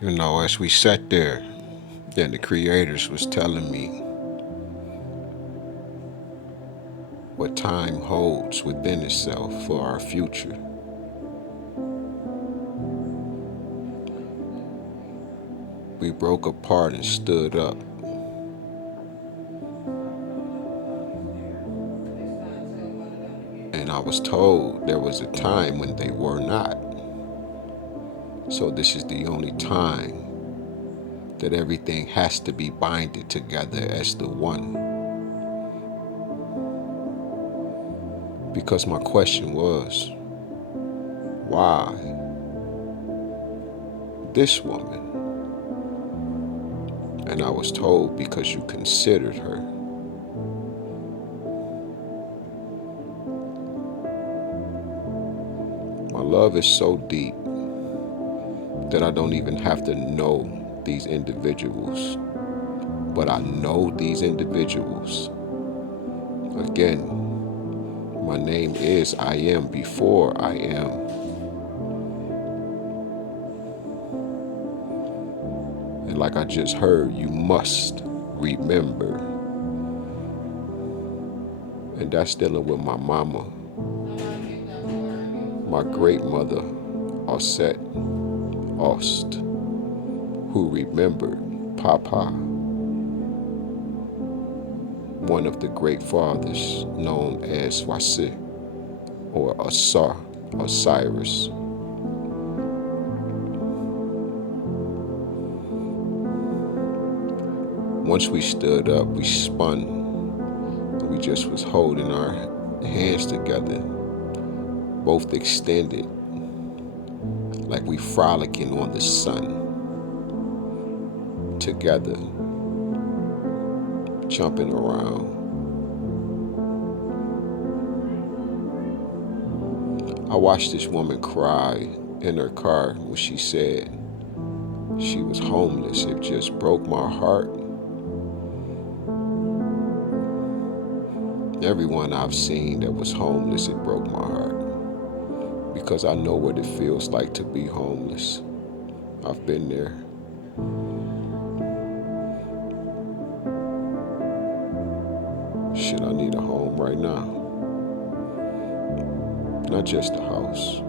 As we sat there, then the creators was telling me what time holds within itself for our future. We broke apart and stood up, and I was told there was a time when they were not. So this is the only time that everything has to be binded together as the one. Because my question was, why this woman? And I was told because you considered her. My love is so deep that I don't even have to know these individuals, but I know these individuals. Again, my name is I am before I am. And like I just heard, you must remember. And that's dealing with my mama, my great mother, Osset Ost, who remembered Papa, one of the great fathers known as Wasi or Asar, Osiris. Once we stood up, we spun. We just was holding our hands together, both extended, like we frolicking on the sun, together, jumping around. I watched this woman cry in her car when she said she was homeless. It just broke my heart. Everyone I've seen that was homeless, it broke my heart. Because I know what it feels like to be homeless. I've been there. Shit, I need a home right now. Not just a house.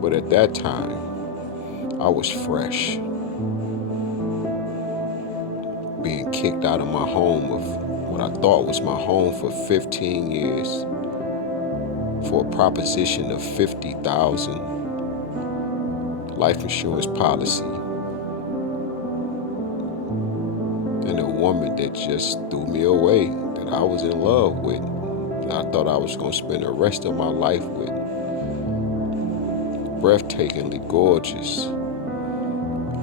But at that time, I was fresh. Being kicked out of my home of what I thought was my home for 15 years for a proposition of 50,000 life insurance policy. And a woman that just threw me away, that I was in love with, and I thought I was going to spend the rest of my life with. Breathtakingly gorgeous.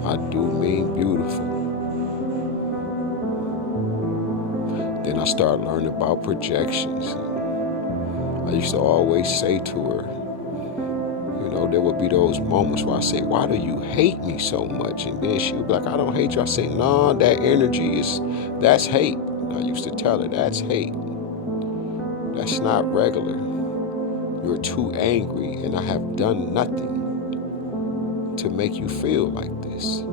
I do mean beautiful. Then I started learning about projections. I used to always say to her, there would be those moments where I say, why do you hate me so much? And then she would be like, I don't hate you. I say, nah, that energy that's hate. And I used to tell her, that's hate. That's not regular. You're too angry, and I have done nothing to make you feel like this.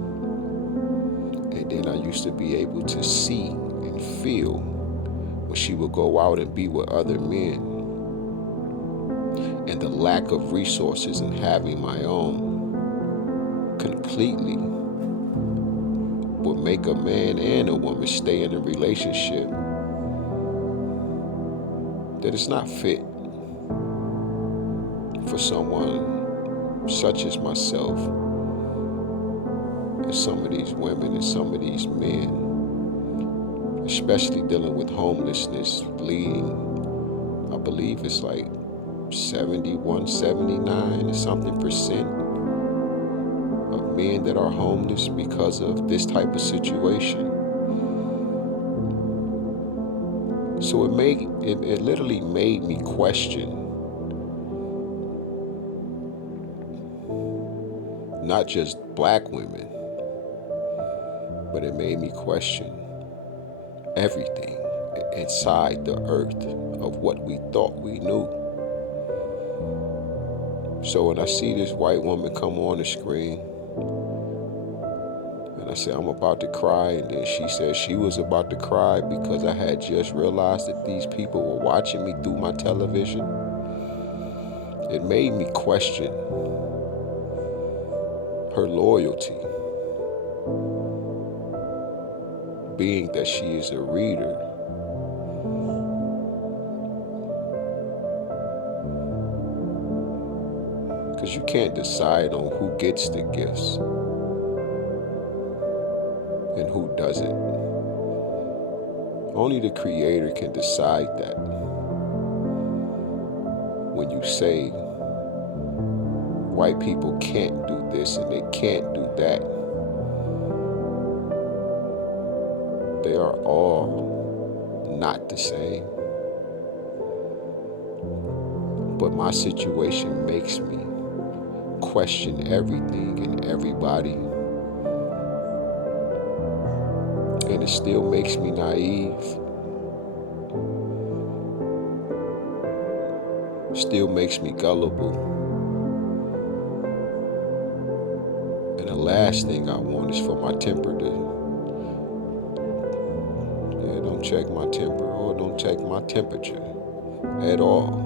And then I used to be able to see and feel when she would go out and be with other men. And the lack of resources and having my own completely would make a man and a woman stay in a relationship that is not fit for someone such as myself and some of these women and some of these men, especially dealing with homelessness, leading, I believe it's like 71, 79 or something percent of men that are homeless because of this type of situation. So it literally made me question not just black women, but it made me question everything inside the earth of what we thought we knew. So when I see this white woman come on the screen, and I said, I'm about to cry, and then she said she was about to cry because I had just realized that these people were watching me through my television, it made me question her loyalty, being that she is a reader. Because you can't decide on who gets the gifts and who doesn't. Only the Creator can decide that. When you say white people can't do this and they can't do that, they are all not the same. But my situation makes me question everything and everybody. And it still makes me naive. Still makes me gullible. And the last thing I want is for my temper to, don't check my temper or don't check my temperature at all.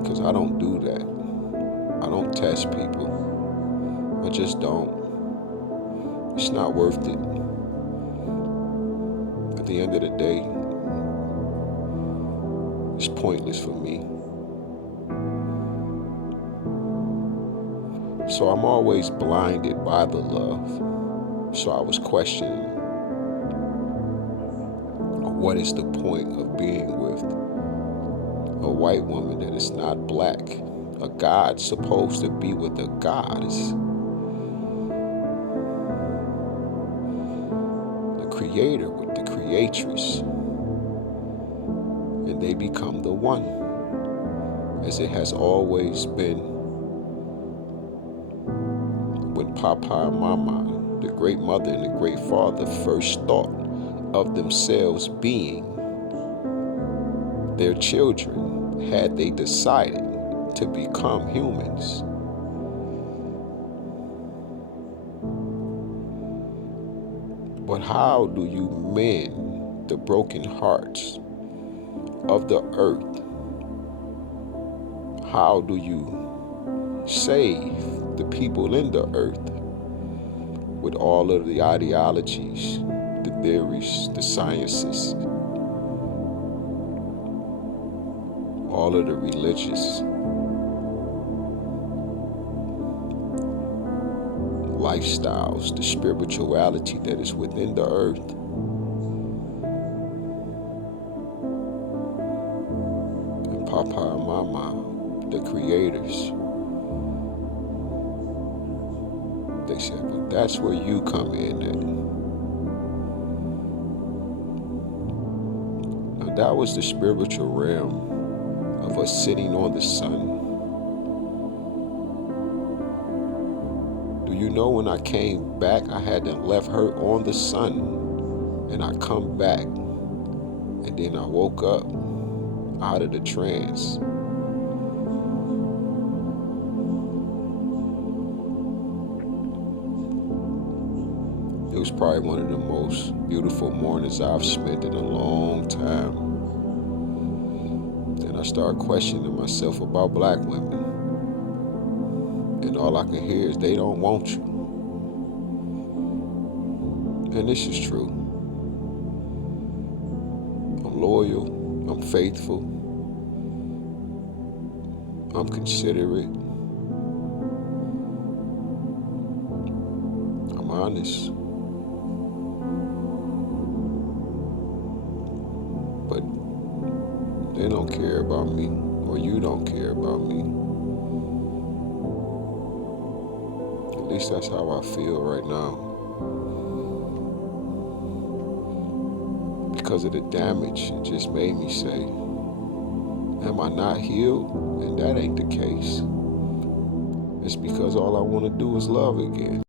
Because I don't do that. I don't test people. I just don't. It's not worth it. At the end of the day, it's pointless for me. So I'm always blinded by the love. So I was questioning, what is the point of being with a white woman that is not black? A God supposed to be with a goddess. The Creator with the Creatress. And they become the one, as it has always been. When Papa and Mama, the great mother and the great father, first thought of themselves being their children, had they decided to become humans. But how do you mend the broken hearts of the earth? How do you save the people in the earth with all of the ideologies, the theories, the sciences, all of the religious lifestyles, the spirituality that is within the earth? And Papa and Mama, the creators, they said, but that's where you come in at. Now that was the spiritual realm of us sitting on the sun. Do you know when I came back, I had left her on the sun, and I come back, and then I woke up out of the trance. It was probably one of the most beautiful mornings I've spent in a long time. Then I started questioning myself about black women. And all I can hear is, they don't want you. And this is true. I'm loyal. I'm faithful. I'm considerate. I'm honest. But they don't care about me, or you don't care about me. At least that's how I feel right now. Because of the damage, it just made me say, am I not healed? And that ain't the case. It's because all I want to do is love again.